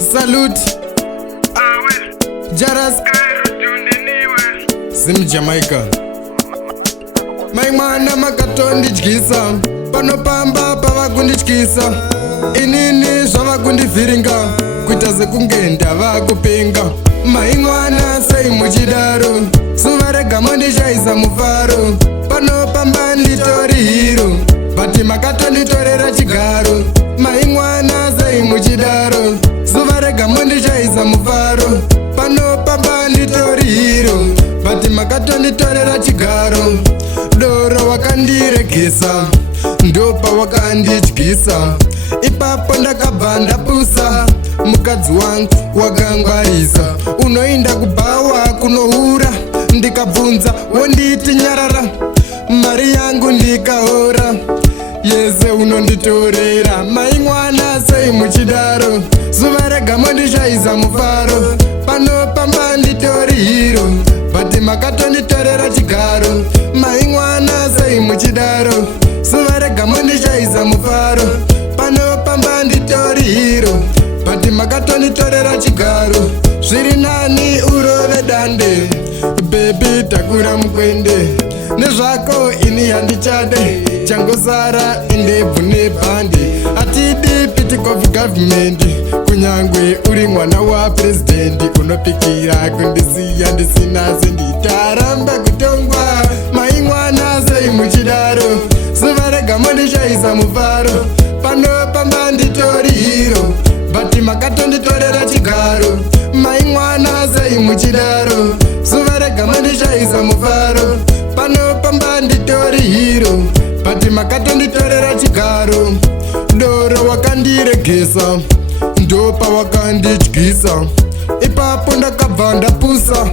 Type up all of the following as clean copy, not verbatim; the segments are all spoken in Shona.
Salute jahràs sim Jamaica. Maimwana makatondidyisa panopamba pavakundidyisa inini zvavakundivhiringa kuita sekunge ndava kupenga. Maimwana sei muchidaro zuva rega mondishaisa mufaro panopamba nditori hiro bhati makatonditorera chigaro. Maimwana sei muchidaro zuva rega mondishaisa mufaro panopamba nditori hiro bhati makatonditorera chigaro. Doro wakandiregesa ndopa wakandidyisa ipapo ndakabva ndapusa. Mukadzi wangu wakangwarisa unoinda kubhawa kunohura ndikabvunza wonditi nyarara mari yangu ndikaora yese unonditorera. Maimwana sei muchidaro zuva rega mondishaisa mufaro panopamba nditori hiro bhati makatonditorera chigaro. Maimwana sei muchidaro zuva rega mondishaisa mufaro panopamba nditori hiro bhati makatonditorera chigaro. Zviri nani urove dande bebi takura mukwende nezvako ini handichade changosara indebvu nebhande. Hatidi pitikof government kunyangwe uri mwana wapurezidendi unopikira kundisiya ndisina senditaramba kutongwa. Maimwana sei muchidaro zuva rega mondishaisa mufaro panopamba nditori hiro bhati makatonditorera chigaro. Maimwana sei muchidaro zuva rega mondishaisa mufaro panopamba nditori hiro bhati makatonditorera chigaro. Doro wakandiregesa ndopa wakandidyisa ipapo ndakabva ndapusa.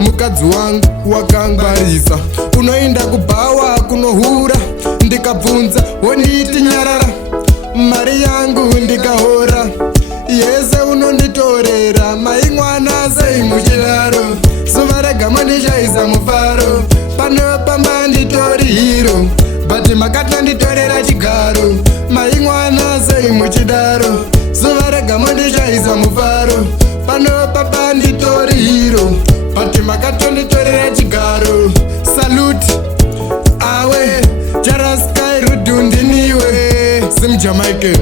Mukadzi wangu wakangwarisa unoinda kubhawa kunohura ndikabvunza wonditi nyarara mari yangu ndikaora yese unonditorera. Maimwana sei muchidaro zuva rega mondishaisa mufaro panopamba nditori hiro bhati makatonditorera chigaro. Maimwana sei muchidaro zuva rega mondishaisa mufaro panopamba nditori hiro bhati makatonditorera chigaro. Salute jahràs skyrude ndiniwe sim Jamaican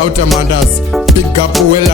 outer manders big up well